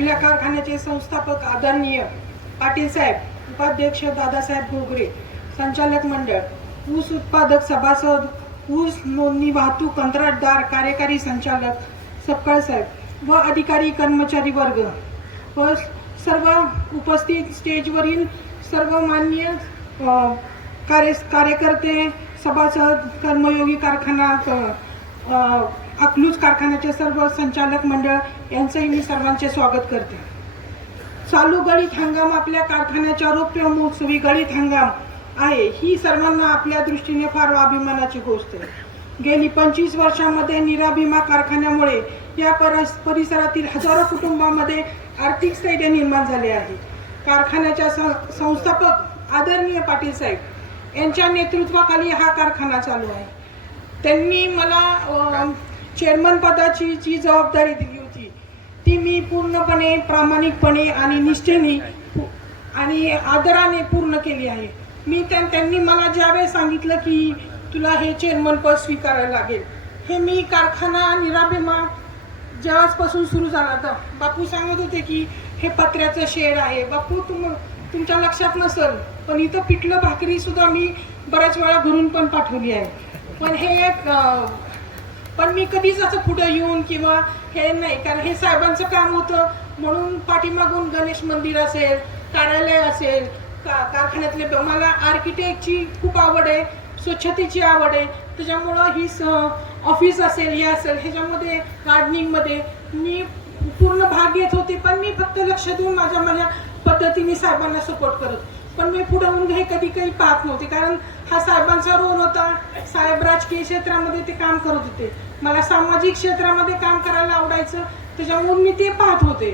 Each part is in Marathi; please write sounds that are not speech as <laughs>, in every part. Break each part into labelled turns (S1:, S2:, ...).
S1: आपल्या कारखान्याचे संस्थापक आदरणीय पाटील साहेब उपाध्यक्ष दादासाहेब घोगरे संचालक मंडळ ऊस उत्पादक सभासद ऊस नोंदणी वाहतूक कंत्राटदार कार्यकारी संचालक सपकाळ साहेब व अधिकारी कर्मचारी वर्ग व सर्व उपस्थित स्टेजवरील सर्व मान्य कार्य कार्यकर्ते सभासद कर्मयोगी कारखाना अकलूज कारखान्याचे सर्व संचालक मंडळ यांचंही मी सर्वांचे स्वागत करते. चालू गळीत हंगाम आपल्या कारखान्याच्या रौप्य महोत्सवी गळीत हंगाम आहे ही सर्वांना आपल्या दृष्टीने फार अभिमानाची गोष्ट आहे. गेली पंचवीस वर्षांमध्ये निराभिमा कारखान्यामुळे या परस परिसरातील हजारो कुटुंबांमध्ये आर्थिक स्थैर्य निर्माण झाले आहे. कारखान्याच्या संस्थापक आदरणीय पाटील साहेब यांच्या नेतृत्वाखाली हा कारखाना चालू आहे. त्यांनी मला चेअरमन पदाची जी जबाबदारी दिली ती मी पूर्णपणे प्रामाणिकपणे आणि निष्ठेने आणि आदराने पूर्ण केली आहे. मी त्यां त्यांनी मला ज्यावेळेस सांगितलं की तुला हे चेअरमन पद स्वीकारायला लागेल हे मी कारखाना निराभिमा जेव्हाचपासून सुरू झाला होता बापू सांगत होते की हे पत्र्याचं शेड आहे. बापू तुम तुमच्या लक्षात नसल पण इथं पिठलं भाकरी सुद्धा मी बऱ्याच वेळा घरून पण पाठवली आहे. पण हे पण मी कधीच असं पुढं येऊन किंवा हे नाही कारण हे साहेबांचं काम होतं. म्हणून पाठीमागून गणेश मंदिर असेल कार्यालय असेल का कारखान्यातले मला आर्किटेक्टची खूप आवड आहे स्वच्छतेची आवड आहे. त्याच्यामुळं ही स ऑफिस असेल हे असेल ह्याच्यामध्ये गार्डनिंगमध्ये मी पूर्ण भाग घेत होते पण मी फक्त लक्ष देऊन माझ्या माझ्या पद्धतीने साहेबांना सपोर्ट करत पण मी पुढे होऊन हे कधी काही पाहत नव्हते कारण हा साहेबांचा रोल होता. साहेब राजकीय क्षेत्रामध्ये ते काम करत होते. मला सामाजिक क्षेत्रामध्ये काम करायला आवडायचं त्याच्यामुळे मी ते पाहत होते.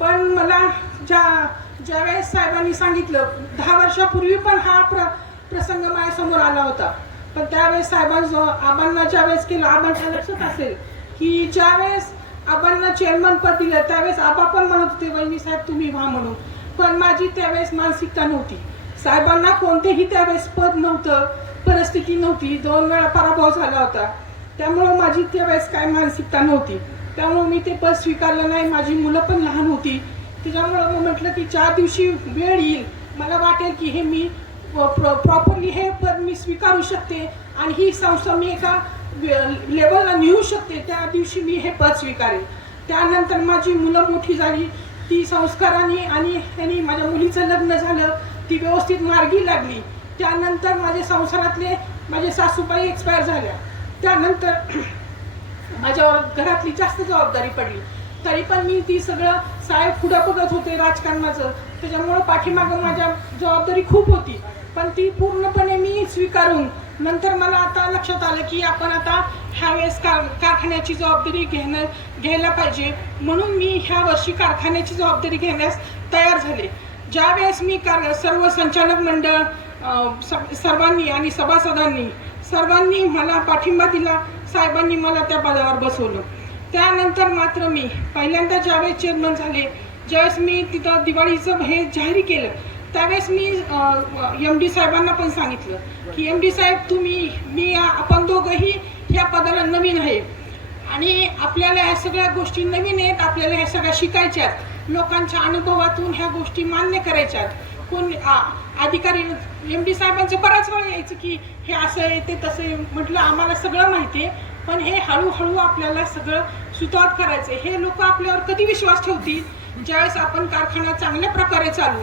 S1: पण मला ज्या ज्यावेळेस साहेबांनी सांगितलं दहा वर्षापूर्वी पण हा प्र प्रसंग माझ्यासमोर आला होता. पण त्यावेळेस साहेबांचं आबांना ज्यावेळेस केलं आबांच्या लक्षात असेल की ज्यावेळेस आबांना चेअरमन पद दिलं त्यावेळेस आबा पण म्हणत होते वहिनी साहेब तुम्ही व्हा म्हणून. पण माझी त्यावेळेस मानसिकता नव्हती. साहेबांना कोणतेही त्यावेळेस पद नव्हतं परिस्थिती नव्हती. दोन वेळा पराभव झाला होता. त्यामुळं माझी त्यावेळेस काय मानसिकता नव्हती. त्यामुळं मी ते पद स्वीकारलं नाही. माझी मुलं पण लहान होती. त्याच्यामुळं मग म्हटलं की चार दिवशी वेळ येईल. मला वाटेल की हे मी प्रॉपरली हे पद मी स्वीकारू शकते आणि ही संस्था मी एका लेवलला नेऊ शकते. त्या दिवशी मी हे पद स्वीकारेल त्यानंतर माझी मुलं मोठी झाली. ती संस्काराने आणि ह्यानी माझ्या मुलीचं लग्न झालं. ती व्यवस्थित मार्गी लागली. त्यानंतर माझे संसारातले माझे सासूबाई एक्सपायर झाल्या. त्यानंतर माझ्यावर घरातली जास्त जबाबदारी पडली. तरी पण मी ती सगळं साहेब पुढं बघत होते राजकारणाचं त्याच्यामुळं पाठीमागं माझ्या जबाबदारी खूप होती. पण ती पूर्णपणे मी स्वीकारून नंतर मला आता लक्षात आलं की आपण आता ह्या वेळेस कार कारखान्याची जबाबदारी घेणं घ्यायला पाहिजे. म्हणून मी ह्या वर्षी कारखान्याची जबाबदारी घेण्यास तयार झाले. ज्यावेळेस मी कार सर्व संचालक मंडळ स- सर्वांनी आणि सभासदांनी सर्वांनी मला पाठिंबा दिला. साहेबांनी मला त्या पदावर बसवलं. त्यानंतर मात्र मी पहिल्यांदा ज्यावेळेस चेअरमन झाले ज्यावेळेस मी तिथं दिवाळीचं हे जाहीर केलं त्यावेळेस मी एम डी साहेबांना पण सांगितलं की एम डी साहेब तुम्ही मी आपण दोघंही या पदाला नवीन आहे आणि आपल्याला ह्या सगळ्या गोष्टी नवीन आहेत आपल्याला ह्या सगळ्या शिकायच्या आहेत. लोकांच्या अनुभवातून ह्या गोष्टी मान्य करायच्या आहेत. कोण आ- अधिकारी एम डी साहेबांचं बराच वेळ यायचं की हे असं आहे ते तसं म्हटलं आम्हाला सगळं माहिती आहे पण हे हळूहळू आपल्याला सगळं सुतवात करायचं हे लोक आपल्यावर कधी विश्वास ठेवतील? ज्यावेळेस आपण कारखाना चांगल्या प्रकारे चालू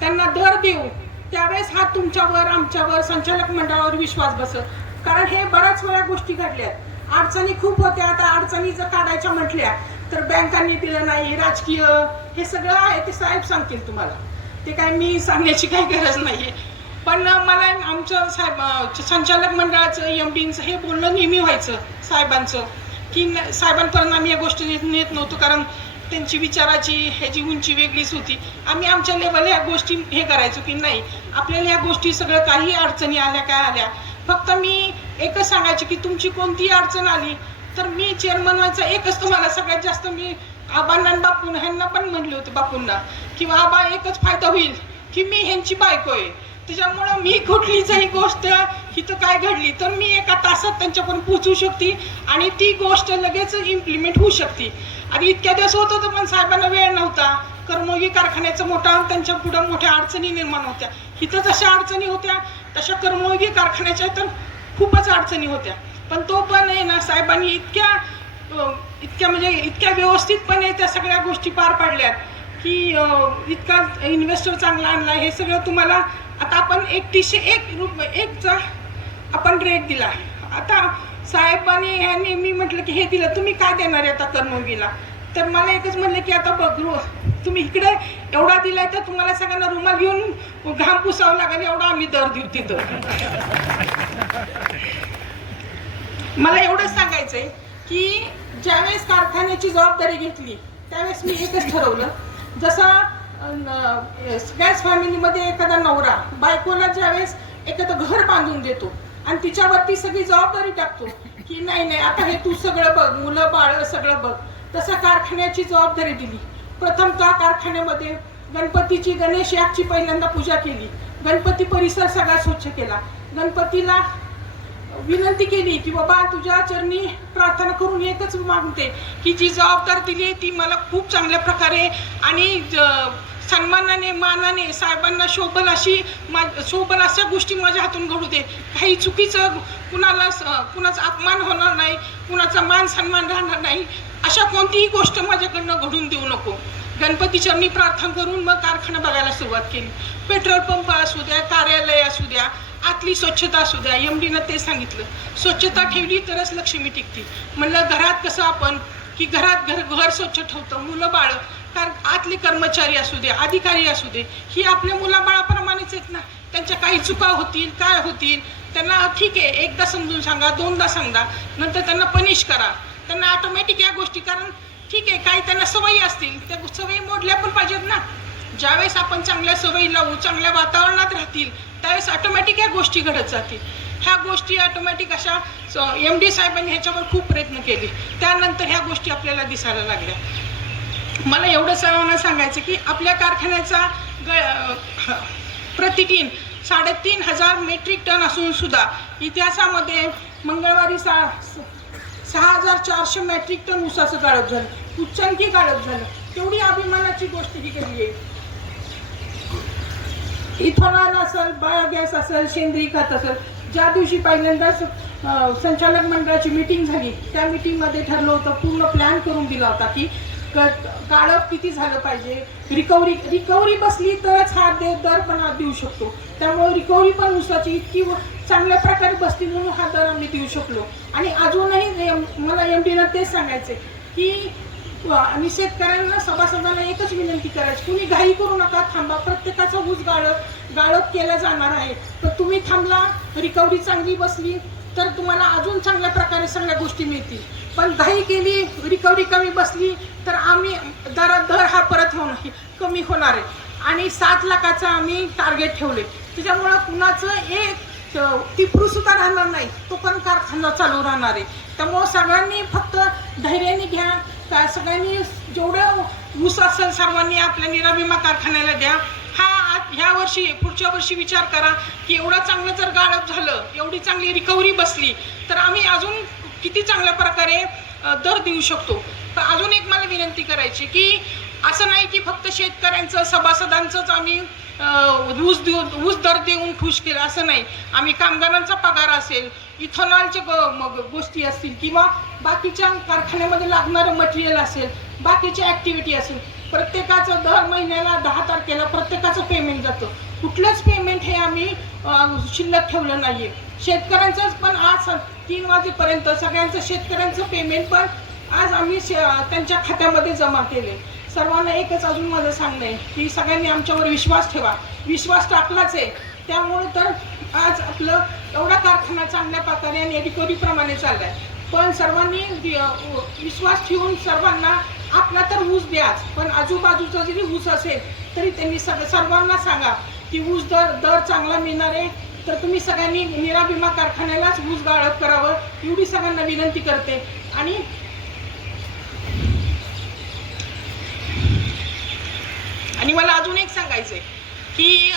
S1: त्यांना दर देऊ त्यावेळेस हा तुमच्यावर आमच्यावर संचालक मंडळावर विश्वास बसत कारण हे बऱ्याच वेळा गोष्टी घडल्यात. अडचणी खूप होत्या. आता अडचणी जर काढायच्या म्हटल्या तर बँकांनी दिलं नाही राजकीय हे सगळं आहे ते साहेब सांगतील तुम्हाला. ते काय मी सांगण्याची काही गरज नाही आहे पण मला आमचं साहेब संचालक मंडळाचं एम डीचं हे बोलणं नेहमी व्हायचं साहेबांचं. की न- साहेबांपर्यंत आम्ही या गोष्टी नेत- नव्हतो कारण त्यांची विचाराची ह्याची उंची वेगळीच होती. आम्ही आमच्या लेवल ह्या गोष्टी हे करायचो की नाही आपल्याला ह्या गोष्टी सगळं काही अडचणी आल्या काय आल्या. फक्त मी एकच सांगायची की तुमची कोणतीही अडचण आली तर मी चेअरमन व्हायचं एकच तुम्हाला सगळ्यात जास्त मी आबांना बापून ह्यांना पण म्हणले होते बापूंना की आबा एकच फायदा होईल की मी ह्यांची बायको आहे. त्याच्यामुळं मी कुठलीच ही गोष्ट इथं काय घडली तर मी एका तासात त्यांच्यापर्यंत पोहोचू शकते आणि ती गोष्ट लगेच इम्प्लिमेंट होऊ शकते. आणि इतक्या दिवस होत होतं पण साहेबांना वेळ नव्हता. कर्मयोगी कारखान्याचं मोठा त्यांच्या पुढं मोठ्या अडचणी निर्माण होत्या. इथं जशा अडचणी होत्या तशा कर्मयोगी कारखान्याच्या तर खूपच अडचणी होत्या. पण तो पण आहे ना साहेबांनी इतक्या इतक्या म्हणजे इतक्या व्यवस्थितपणे त्या सगळ्या गोष्टी पार पाडल्या की इतका इन्व्हेस्टर चांगला आणला. हे सगळं तुम्हाला आता आपण एकतीसशे एक रुपये एकचा आपण रेट दिला. आता साहेबांनी ह्यांनी मी म्हटलं की हे दिलं तुम्ही काय देणार आहे आता कर्मयोगीला तर मला एकच म्हणलं की आता बघ रु- तुम्ही इकडे एवढा दिलाय तर तुम्हाला सगळ्यांना रुमाल घेऊन घाम पुसावं लागेल एवढा आम्ही दर देऊ तिथं. <laughs> मला एवढंच सांगायचंय. की ज्यावेळेस कारखान्याची जबाबदारी घेतली त्यावेळेस मी एकच ठरवलं. जसा गॅस फॅमिलीमध्ये एखादा नवरा बायकोला ज्यावेळेस एखादं घर बांधून देतो आणि तिच्यावरती सगळी जबाबदारी टाकतो की नाही नाही आता हे तू सगळं बघ मुलं बाळ सगळं बघ. तसं कारखान्याची जबाबदारी दिली. प्रथमतः कारखान्यामध्ये गणपतीची गणेश यागची पहिल्यांदा पूजा केली. गणपती परिसर सगळा स्वच्छ केला. गणपतीला विनंती केली की बाबा तुझ्या चरणी प्रार्थना करून एकच मागते की जी जबाबदारी दिली आहे ती मला खूप चांगल्या प्रकारे आणि ज- सन्मानाने मानाने साहेबांना शोभल अशी मा शोभल अशा गोष्टी माझ्या हातून घडू दे. काही चुकीचं कुणाला कुणाचा अपमान होणार नाही कुणाचा मान सन्मान राहणार नाही अशा कोणतीही गोष्ट माझ्याकडनं घडून देऊ नको. गणपतीच्या मी प्रार्थना करून मग कारखाना बघायला सुरुवात केली. पेट्रोल पंप असू द्या कार्यालय असू द्या आतली स्वच्छता असू द्या एम डीनं ते सांगितलं. स्वच्छता ठेवली तरच लक्ष्मी टिकते. म्हणलं घरात कसं आपण की घरात घर घर स्वच्छ ठेवतो मुलं बाळ. कारण आतले कर्मचारी असू दे अधिकारी असू दे ही आपल्या मुलाबाळाप्रमाणेच आहेत ना. त्यांच्या काही चुका होतील काय होतील त्यांना ठीक आहे एकदा समजून सांगा दोनदा सांगा नंतर त्यांना पनिश करा. त्यांना ऑटोमॅटिक या गोष्टी कारण ठीक आहे काही त्यांना सवयी असतील त्या सवयी मोडल्या पण पाहिजेत ना. ज्यावेळेस आपण चांगल्या सवयी लावू चांगल्या वातावरणात राहतील त्यावेळेस ऑटोमॅटिक या गोष्टी घडत जातील. ह्या गोष्टी ऑटोमॅटिक अशा एम डी साहेबांनी ह्याच्यावर खूप प्रयत्न केले. त्यानंतर ह्या गोष्टी आपल्याला दिसायला लागल्या. मला एवढं सर्वांना सांगायचं की आपल्या कारखान्याचा ग प्रतिदिन साडेतीन हजार मेट्रिक टन असून सुद्धा इतिहासामध्ये मंगळवारी सा सहा हजार चारशे मेट्रिक टन ऊसाचं गाळप झालं. उच्चांकी गाळप झालं. तेवढी अभिमानाची गोष्ट ही केली आहे इथेनॉल असेल बायोगॅस असेल सेंद्रिय खत असेल. ज्या दिवशी पहिल्यांदा संचालक मंडळाची मीटिंग झाली त्या मीटिंगमध्ये ठरलं होतं पूर्ण प्लॅन करून दिला होता की क- किती झालं पाहिजे? रिकव्हरी रिकव्हरी बसली तरच हा दे दर पण देऊ शकतो. त्यामुळे रिकव्हरी पण उसाची इतकी चांगल्या प्रकारे बसली म्हणून हा दर आम्ही देऊ शकलो. आणि अजूनही एम- मला एम डीला तेच सांगायचे की आणि शेतकऱ्यांना सभासदांना एकच विनंती करायची कुणी घाई करू नका थांबा. प्रत्येकाचा ऊस गाळप गाळप केला जाणार आहे. तर तुम्ही थांबला रिकव्हरी चांगली बसली तर तुम्हाला अजून चांगल्या प्रकारे सगळ्या गोष्टी मिळतील. पण घाई केली रिकव्हरी कमी बसली तर आम्ही दरा दर हा परत होणार कमी होणार आहे. आणि सात लाखाचं आम्ही टार्गेट ठेवले त्याच्यामुळं कुणाचं एक टिपरू सुद्धा राहणार नाही. तो पण कारखाना चालू राहणार आहे. त्यामुळं सगळ्यांनी फक्त धैर्याने घ्या त्या सगळ्यांनी जेवढं ऊस असेल सर्वांनी आपल्या निराविमा कारखान्याला द्या. हा ह्या वर्षी पुढच्या वर्षी विचार करा की एवढं चांगलं जर गाळप झालं एवढी चांगली रिकव्हरी बसली तर आम्ही अजून किती चांगल्या प्रकारे दर देऊ शकतो. तर अजून एक मला विनंती करायची की असं नाही की फक्त शेतकऱ्यांचं सभासदांचंच आम्ही ऊस देऊ ऊस दर देऊन खुश केलं असं नाही. आम्ही कामगारांचा पगार असेल इथेनॉलचे गो- मग गोष्टी असतील किंवा बाकीच्या कारखान्यामध्ये लागणारं मटेरियल असेल बाकीच्या ॲक्टिव्हिटी असेल प्रत्येकाचं दर महिन्याला दहा तारखेला प्रत्येकाचं पेमेंट जातं. कुठलंच पेमेंट हे आम्ही शिल्लक ठेवलं नाही आहे शेतकऱ्यांचंच पण आज तीन वाजेपर्यंत सगळ्यांचं शेतकऱ्यांचं पेमेंट पण आज आम्ही शे- त्यांच्या खात्यामध्ये जमा केले सर्वांना एकच अजून माझं सांगणं आहे की सगळ्यांनी आमच्यावर विश्वास ठेवा. विश्वास टाकलाच आहे. त्यामुळे तर आज आपलं एवढा कारखाना चांगल्या प्रकारे आणि रिकरीप्रमाणे चाललं आहे पण सर्वांनी विश्वास ठेवून सर्वांना आपला तर ऊस द्याच पण आजूबाजूचा जरी ऊस असेल तरी त्यांनी सग सर्वांना सांगा की ऊस दर दर चांगला मिळणार आहे तर तुम्ही सगळ्यांनी निराभिमा कारखान्यालाच ऊस गाळप करावं एवढी सगळ्यांना विनंती करते. आणि आणि मला अजून एक सांगायचं आहे ही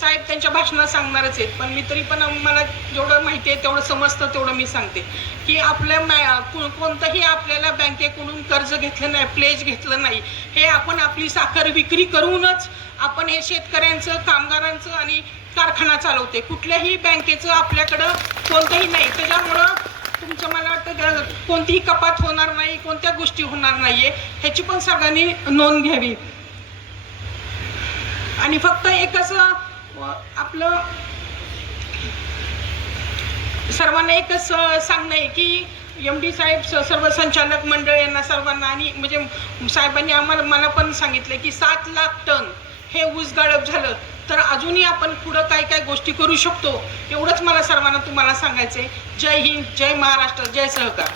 S1: साहेब त्यांच्या भाषणात सांगणारच आहेत. पण मी तरी पण मला जेवढं माहिती आहे तेवढं समजतं तेवढं मी सांगते. की आपल्या मॅ को- कोणतंही आपल्याला बँकेकडून कर्ज घेतलं नाही प्लेज घेतलं नाही हे आपण आपली साखर विक्री करूनच आपण हे शेतकऱ्यांचं कामगारांचं आणि कारखाना चालवते. कुठल्याही बँकेचं आपल्याकडं कोणतंही नाही. त्याच्यामुळं तुमचं मला वाटतं कोणतीही कपात होणार नाही कोणत्या गोष्टी होणार नाही आहे ह्याची पण सगळ्यांनी नोंद घ्यावी. आणि फक्त एकच असं आपलं सर्वांना एकच सांगणं आहे की एम डी साहेब स- सर्व संचालक मंडळ यांना सर्वांना आणि म्हणजे साहेबांनी आम्हाला मला पण सांगितलं की सात लाख टन हे ऊस गाळप झालं तर अजूनही आपण पुढं काय काय गोष्टी करू शकतो? एवढंच मला सर्वांना तुम्हाला सांगायचं आहे जय हिंद जय महाराष्ट्र जय सहकार.